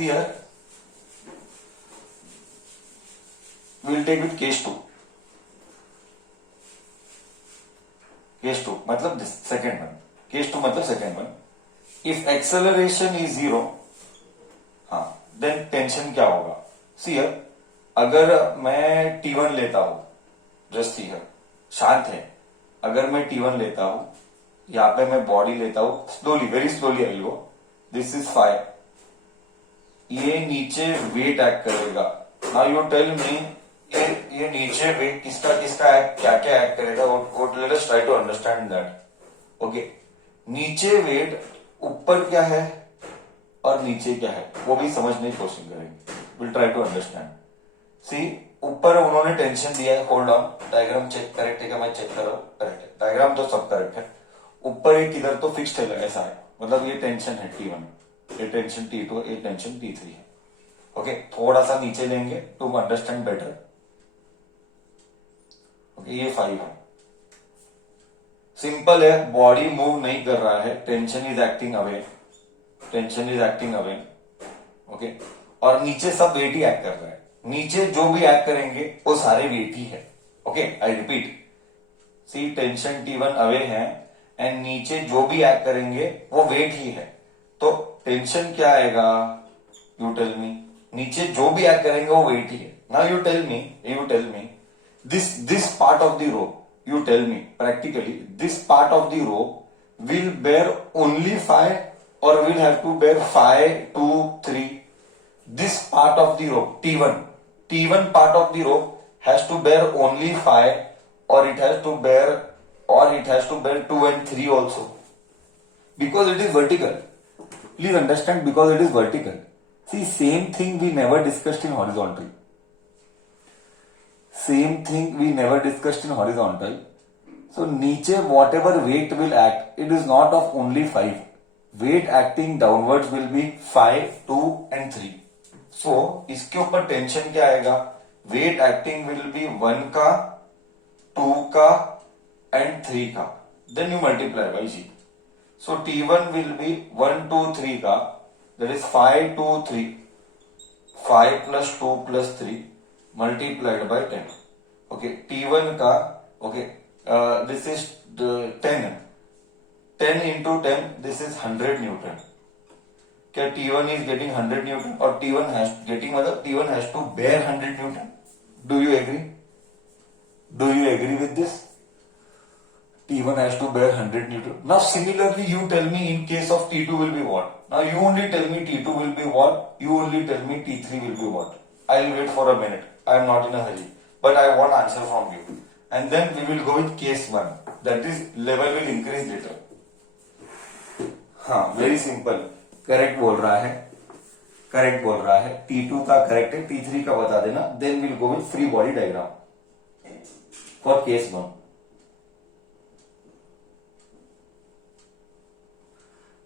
See here, we will take with case 2. Case 2 मतलब this second one. Case 2 मतलब second one. If acceleration is 0, हाँ, then tension क्या होगा? See here, अगर मैं T1 लेता हूं, just see here, शांत है. अगर मैं T1 लेता हूं, यहाँ पे मैं बॉडी लेता हूं, slowly, very slowly I go. This is 5. ये नीचे वेट एक्ट करेगा. नाउ यू टेल मी, ये नीचे वेट किसका किसका एक्ट, क्या क्या एक्ट करेगा? Let us try to understand that. Okay, नीचे वेट, ऊपर क्या है और नीचे क्या है, वो भी समझने की कोशिश करेंगे. Will try to understand. See, ऊपर उन्होंने टेंशन दिया है. Hold on, diagram check correct है क्या? मैं चेक कर रहा हूं. करेक्ट है, डायग्राम तो सब करेक्ट है. ऊपर एक इधर तो फिक्स्ड है, ऐसा है, मतलब ये टेंशन है T1, ये टेंशन T2, ये टेंशन T3 है. ओके, थोड़ा सा नीचे लेंगे टू अंडरस्टैंड बेटर. ओके, ये 5 है. सिंपल है, बॉडी मूव नहीं कर रहा है, tension is acting away, tension is acting away. Okay, और नीचे सब वेट ही एक्ट कर रहा है. नीचे जो भी एक्ट करेंगे वो सारे वेट ही है. Okay, I repeat, see, tension T1 away है एंड नीचे जो भी एक्ट करेंगे वो वेट ही है. तो टेंशन क्या आएगा? You tell me. नीचे जो भी एक्ट करेंगे वो वेट ही है. Now you tell me this part of the rope, you tell me practically, this part of the rope will bear only 5 or will have to bear 5, 2, 3? This part of the rope, T1 part of the rope has to bear only 5 or it has to bear 2 and 3 also, because it is vertical. Please understand, because it is vertical. See, same thing we never discussed in horizontal. So नीचे whatever weight will act, it is not of only 5. Weight acting downwards will be 5, 2 and 3. So इसके ऊपर tension क्या आएगा? Weight acting will be 1 का, 2 का and 3 का. Then you multiply by G. So T1 will be 1, 2, 3 का, that is 5, 2, 3. 5 plus 2 plus 3 multiplied by 10. Okay, T1 का, okay, this is 10. 10 into 10, this is 100 Newton. क्या T1 is getting 100 Newton और T1 has getting, मतलब T1 has to bear 100 Newton. Do you agree? Do you agree with this? T1 has to bear 100 Newton. Now similarly you tell me in case of T2 will be what? Now you only tell me T2 will be what, you only tell me T3 will be what. I'll wait for a minute. I am not in a hurry, but I want answer from you. And then we will go with case 1. That is, level will increase later. हाँ, very simple. Correct बोल रहा है. T2 का correct है, T3 का बता देना. Then we'll go with free body diagram for case 1.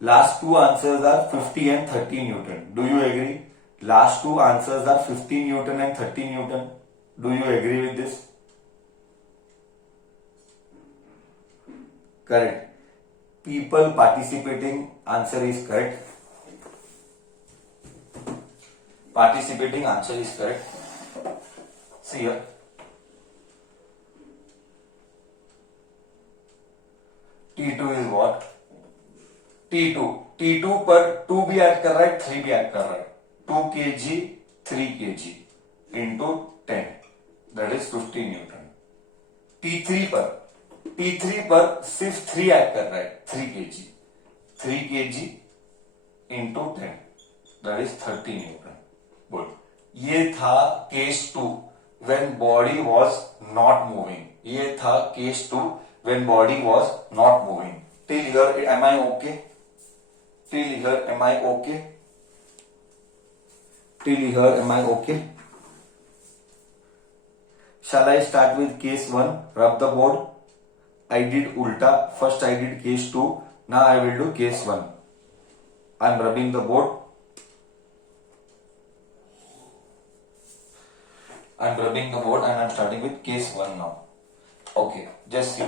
Last two answers are 50 and 30 Newton. Do you agree? Last two answers are 50 Newton and 30 Newton. Do you agree with this? Correct. People participating, answer is correct. Participating answer is correct. See here. T2 is what? T2 पर 2 भी add कर रहा है, 3 भी add कर रहा है. 2 kg, 3 kg into 10, that is 50 Newton. T3 पर सिर्फ 3 ऐड कर रहा है, 3 kg into 10, that is 30 Newton. Good. ये था case 2 when body was not moving. ये था case 2 when body was not moving. Till here am I okay? Till here am I okay? Till here am I okay? Shall I start with case 1? Rub the board. I did ulta. First I did case 2. Now I will do case 1. I am rubbing the board. I am rubbing the board and I am starting with case 1 now. Okay, just see.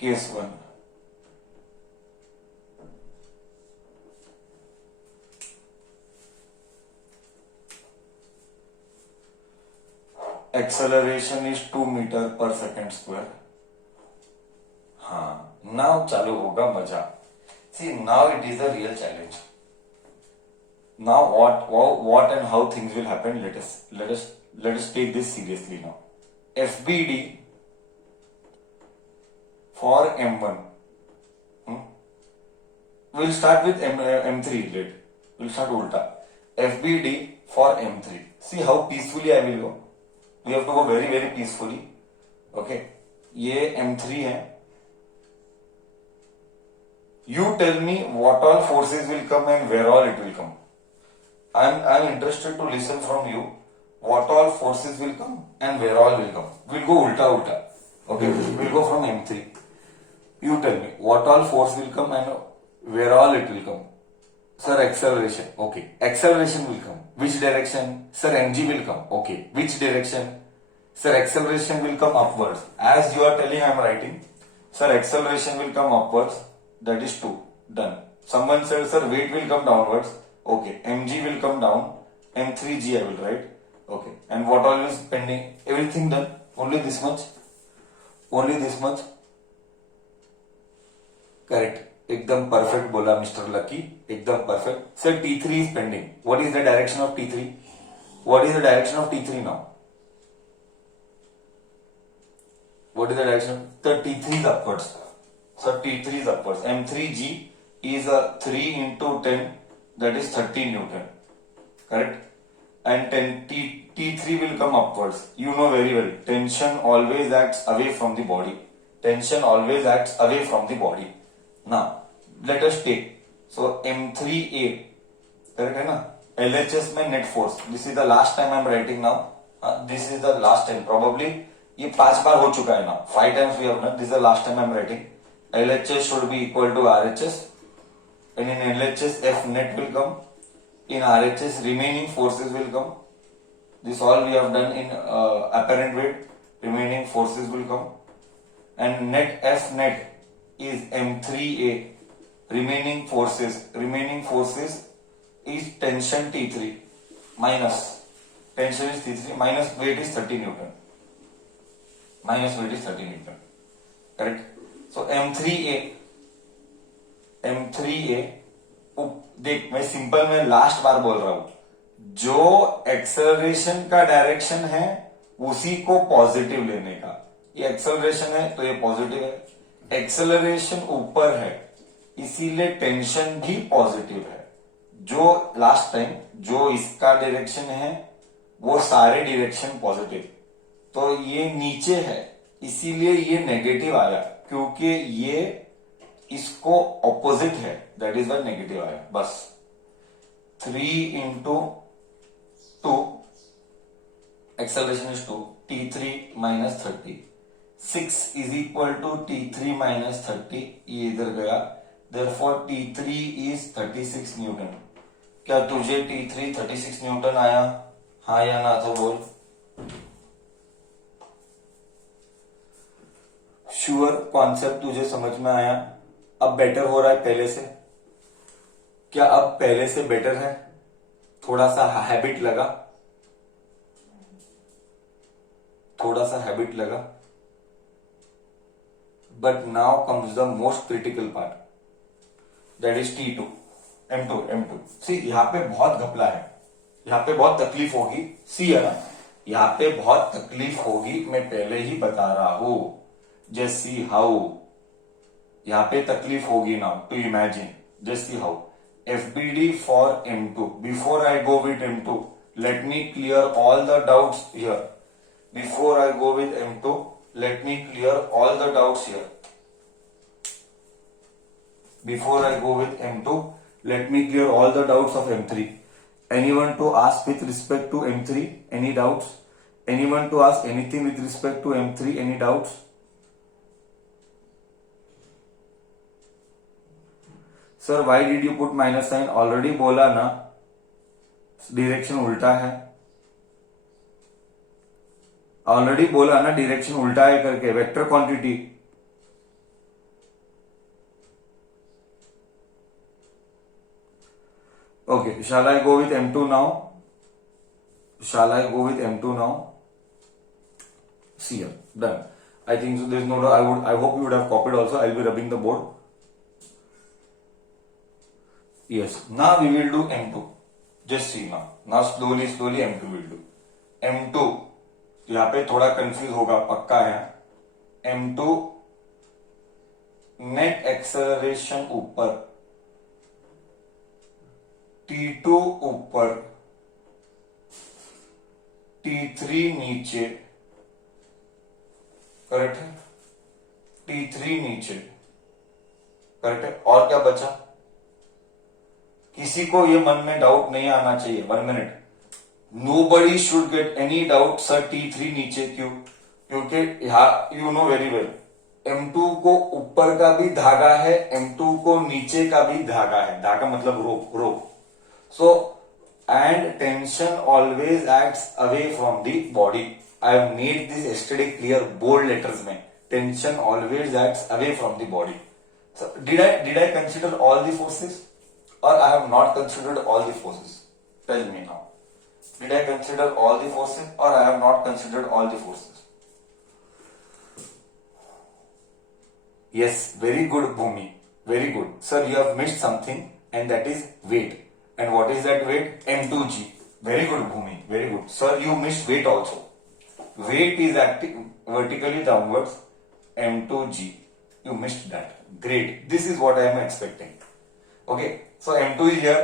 Case 1, acceleration is 2 metre per second square. हाँ, now चालू होगा मजा. See now it is the real challenge. Now what and how things will happen, let us take this seriously now. FBD for M1. We'll start with M3 let. We'll start ulta. FBD for M3. See how peacefully I will go. We have to go very very peacefully. Okay. ये M3 है. You tell me what all forces will come and where all it will come. I'm interested to listen from you. What all forces will come and where all will come. We'll go ulta. Okay, we'll go from M3. You tell me what all force will come and where all it will come. Sir, acceleration. Okay, acceleration will come. Which direction? Sir, mg will come. Okay, which direction? Sir, acceleration will come upwards. As you are telling, I am writing. Sir, acceleration will come upwards. That is 2. Done. Someone said, sir, weight will come downwards. Okay, mg will come down, m3g I will write. Okay, and what all is pending? Everything done. Only this much. Correct. एकदम perfect बोला Mr. Lucky. एकदम perfect. Sir, T3 is pending. What is the direction of T3? What is the direction of T3 now? What is the direction? The T3 is upwards. So T3 is upwards. M3g is a 3 into 10. That is 30 Newton, correct? And T3 will come upwards. You know very well, tension always acts away from the body. Now, let us take. So M3A, correct है ना? LHS में net force. This is the last time I am writing now. This is the last time. Probably ये 5 बार हो चुका है now. 5 times we have done. This is the last time I am writing. LHS should be equal to RHS. And in LHS, F net will come. In RHS, remaining forces will come. This all we have done in apparent weight. Remaining forces will come. And net F net is M3A. Remaining forces is tension T3 minus. Tension is T3 minus weight is 30 Newton. Correct? So M3A देख, मैं simple में last बार बोल रहा हूं, जो acceleration का direction है उसी को पॉजिटिव लेने का. ये एक्सेलरेशन है तो ये पॉजिटिव है. एक्सेलरेशन ऊपर है इसीलिए टेंशन भी पॉजिटिव है. जो लास्ट टाइम जो इसका डायरेक्शन है वो सारे डायरेक्शन पॉजिटिव, तो ये नीचे है इसीलिए ये नेगेटिव आया, क्योंकि ये इसको ऑपोजिट है, दैट इज व्हाई नेगेटिव आया. बस 3 into 2, acceleration is 2, T3 minus 30. 6 is equal to T3 minus 30. ये इधर गया, therefore T3 is 36 न्यूटन. क्या तुझे T3 36 न्यूटन आया? हाँ या ना तो बोल. श्योर कॉन्सेप्ट तुझे समझ में आया? अब बेटर हो रहा है पहले से? क्या अब पहले से बेटर है? थोड़ा सा हैबिट लगा. But now comes the most critical part, that is T2, M2. सी यहां पे बहुत घपला है, यहां पे बहुत तकलीफ होगी. सी है ना, यहां पे बहुत तकलीफ होगी, मैं पहले ही बता रहा हूं. Just see how. यहां पे तकलीफ होगी now to imagine. Just see how. FBD for M2. Before I go with M2, let me clear all the doubts here. Before I go with M2, let me clear all the doubts here. Before I go with M2, let me clear all the doubts of M3. Anyone to ask with respect to M3? Any doubts? Anyone to ask anything with respect to M3? Any doubts? Sir why did you put minus sign? Already बोला ना, direction उल्टा है. Already बोला ना direction उल्टा है करके. Vector quantity Shall I go with M2 now? Shall I go with M2 now? See here, done. I think so. There's no. I hope you would have copied also. I'll be rubbing the board. Yes. Now we will do M2. Just see now. Now slowly M2 will do. M2. यहाँ पे थोड़ा confuse होगा पक्का है. M2 net acceleration ऊपर, T2 ऊपर, T3 नीचे, correct है. T3 नीचे, करेक्ट है. और क्या बचा? किसी को ये मन में डाउट नहीं आना चाहिए. 1 minute. Nobody should get any doubt. Sir T3 नीचे क्यों? क्योंकि यहाँ you know very well, M2 को ऊपर का भी धागा है, M2 को नीचे का भी धागा है. धागा मतलब rope. So and tension always acts away from the body. I have made this yesterday clear bold letters में. Tension always acts away from the body. Did I consider all the forces or I have not considered all the forces? Tell me now. Did I consider all the forces or I have not considered all the forces? Yes, very good, Bhumi. Very good. Sir, you have missed something and that is weight. And what is that weight? M2G. Very good, Bhumi. Very good. Sir, you missed weight also. Weight is acting vertically downwards. M2G. You missed that. Great. This is what I am expecting. Okay. So M2 is here.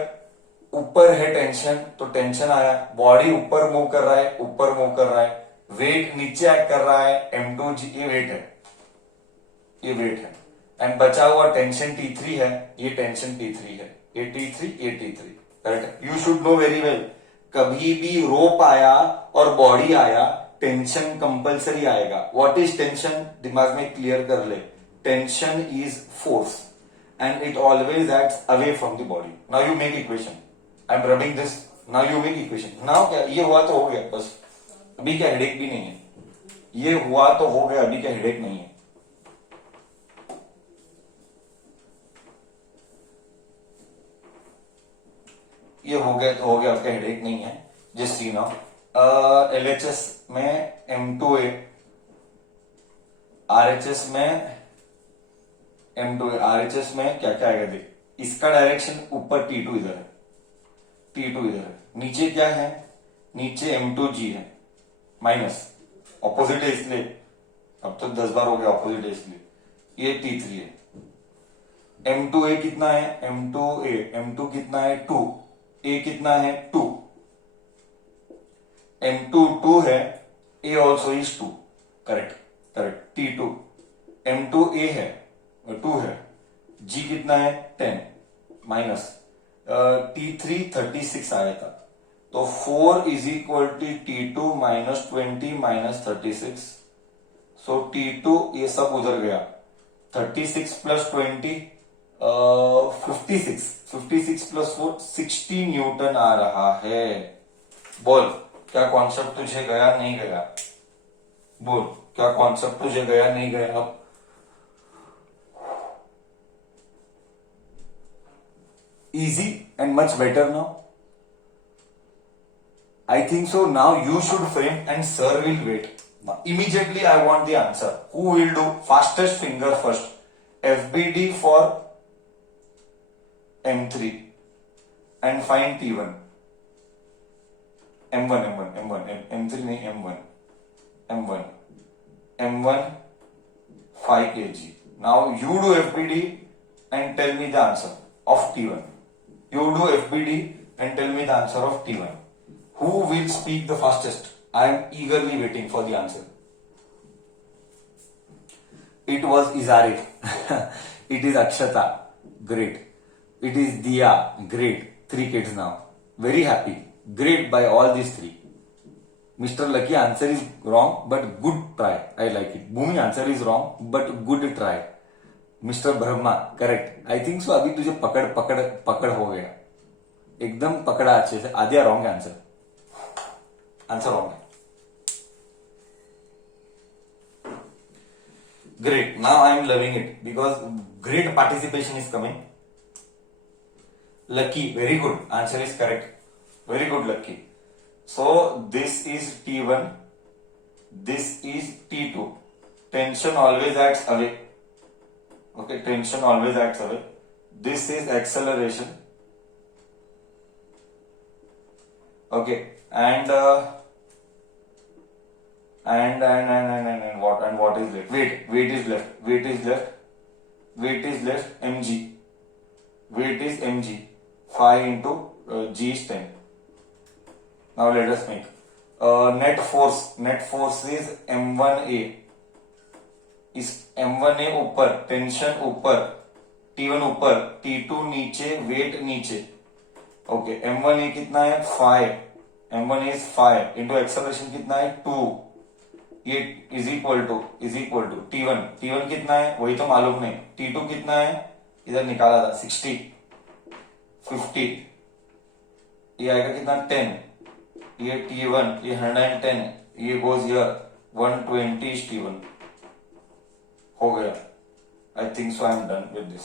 ऊपर है tension, तो tension आया. Body ऊपर move कर रहा है. Wait नीचे act कर रहा है. M2G ये वेट है. एंड बचा हुआ टेंशन T3 है. ये टेंशन T3 है. ये T3. Correct. You should know very well. कभी भी रोप आया और बॉडी आया, टेंशन कंपल्सरी आएगा. What is tension? दिमाग में क्लियर कर ले. Tension is force. And it always acts away from the body. Now you make equation. I'm rubbing this. Now you make equation. Now क्या? ये हुआ तो हो गया बस. अभी क्या हेडेक भी नहीं है. ये हुआ तो हो गया, अभी क्या हेडेक नहीं है. ये हो गया तो हो गया, आपका हेडेक नहीं है. Just see now. LHS में M2A, RHS में M2A, RHS में क्या क्या आएगा देख. इसका डायरेक्शन ऊपर T2 इधर है. नीचे क्या है? नीचे M2G है माइनस. ऑपोजिट है इसलिए. अब तो 10 बार हो गया ऑपोजिट है इसलिए. ये T3 है. M2A कितना है? M2 कितना है? 2. A कितना है? 2. M2 2 है. A also is 2. Correct. T2 M2A है 2 है. G कितना है? 10 माइनस. T3 36 आया था, तो 4 is equal to T2 minus 20 minus 36. So T2 ये सब उधर गया. 36 प्लस 20 56 प्लस 4 60 न्यूटन आ रहा है. बोल क्या कॉन्सेप्ट तुझे गया नहीं गया? बोल क्या कॉन्सेप्ट तुझे गया नहीं गया? अब easy and much better now. I think so. Now you should frame and sir will wait. Now immediately I want the answer. Who will do fastest finger first? FBD for M3 and find T1. M1 M3 नहीं M1 5 kg. Now you do FBD and tell me the answer of T1. You do FBD and tell me the answer of T1. Who will speak the fastest? I am eagerly waiting for the answer. It was Izari. It is Akshata. Great. It is Diya. Great. 3 kids now. Very happy. Great by all these 3. Mr. Lucky answer is wrong, but good try. I like it. Bhumi answer is wrong, but good try. Mister Brahma correct. I think so. अभी तुझे पकड़ हो गया. एकदम पकड़ा अच्छे से. Adiya wrong answer wrong है. Great. Now I am loving it because great participation is coming. Lucky, very good. Answer is correct. Very good, Lucky. So this is T1, this is T2. Tension always acts away. Okay, tension always acts away. This is acceleration. Okay, and what is left? Weight is left. Weight is left. Mg. Weight is mg. 5 into g is 10. Now let us make net force. Net force is m1a. इस m1a ऊपर, tension ऊपर, T1 ऊपर, T2 नीचे, wait नीचे. Okay, m1a कितना है 5. m1a is 5 into acceleration कितना है 2. ये is equal to T1. T1 कितना है वही तो मालूम नहीं. T2 कितना है इधर निकाला था 60, 50. ये आएगा कितना 10. ये T1, ये 110, ये गोज हियर 120 is T1. हो गया. I think so I am done with this.